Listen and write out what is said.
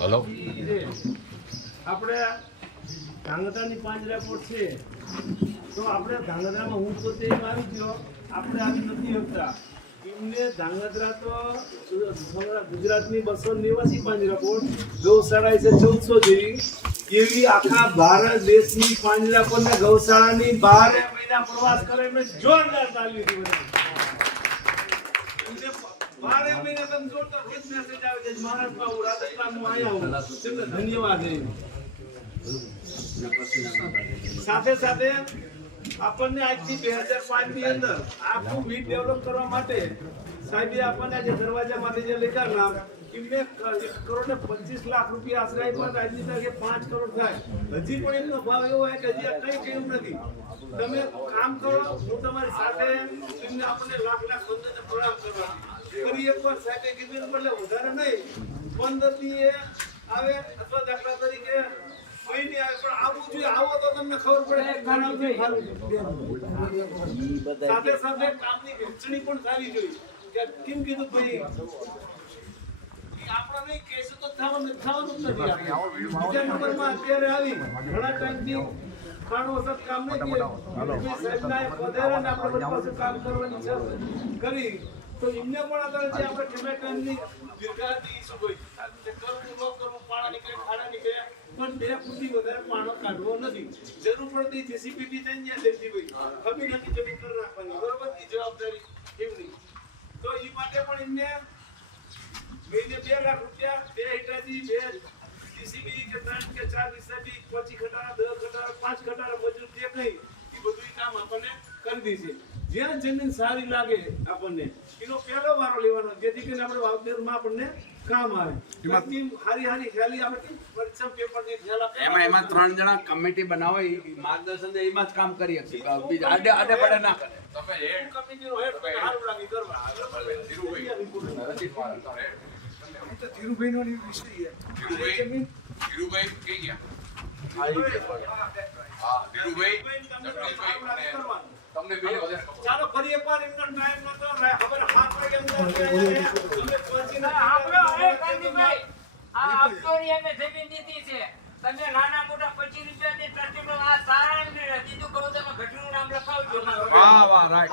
Hello. આપણે ધાંગધ્રાની પાંજરાપોળ છે. તો આપણે ધાંગધ્રામાં હું પોતે આવી ગયો, આપણે આવી નથી શકતા ગૌશાળા છે ચૌદસો જેવી. એવી આખા ભારત દેશની પાંજરાપોળ ને ગૌશાળાની બારે મહિના પ્રવાસ કરે એમને જોરદાર તાલી હતી બધા બારે સાથે સાથે આપણને આજથી બે હજાર પાંચની અંદર આખું વીજ ડેવલપ કરવા માટે સાહેબે આપણને જે દરવાજા માટે જે લીધા એમને એક કરોડ પચીસ લાખ રૂપિયા આશરે હતા. આજની તારીખે પાંચ કરોડ થાય. હજી પણ એમનો ભાવ એવો હોય કે હજી કઈ કંઈ નથી. તમે કામ કરો, હું તમારી સાથે એમને આપણને લાખ લાખ બંધાને પ્રણામ કરવા ફરી એકવાર સાહેબે કીધું એના વધારે નહીં. પંદર દી આવે અથવા દાખલા તરીકે મહિને આવે પણ આવવું જોઈએ. આવો તો તમને ખબર પડે કે ઘણા બધી સારું છે. સાથે સાથે કામની વહેંચણી પણ સારી જોઈ કે કેમ કીધું ભાઈ આપણે નહીં કહેશું તો થવાનું થવાનું નથી બીજા નંબરમાં અત્યારે આવી ઘણા ટાઈમથી કામ નહીં થયું. સાહેબના એ આપણે કામ કરવાની છે. કરી. એમને તો એ માટે પણ એમને મહિને બે લાખ રૂપિયા, બે હિટાચી બે જીસીબી કે ત્રણ કે ચાર જીસીબી પચીસ ખટારા, દસ ખટારા, પાંચ ખટારા મજૂર જે કઈ, એ બધું કામ આપણને કરી દીધી જ્યાં જમીન સારી લાગે આપણને એનો પહેલો વારો લેવાનો જેથી કરીને આપણે વાવદેરમાં આપણને કામ આવે. બાકી હારી હારી ખ્યાલી આપણે પરીક્ષા પેપર ને ખ્યાલ એમાં એમાં ત્રણ જણા કમિટી બનાવો માર્ગદર્શન દે એમાં જ કામ કરી શકે. બીજા આડે આડે પડે ના કરે. તમે હેડ કમિટીનો હેડ સારું લાગી કરવા. તો ધીરુભાઈ નો વિષય છે. ધીરુભાઈ ધીરુભાઈ કઈ ગયા? હા ધીરુભાઈ તમને બે વધારે ચાલો ફરી એકવાર એમનો ટાઈમ નતો ખબર હાથ વાગે અંદર અમે પહોંચીને આ અક્ટોરી અમે જમીન દીધી છે તમે નાના મોટા પચીસ રૂપિયા ની ટર્ટીનો આ સારા દીધું કહું તમે ઘટનું નામ લખાવજો વાહ વાહ, રાઈટ.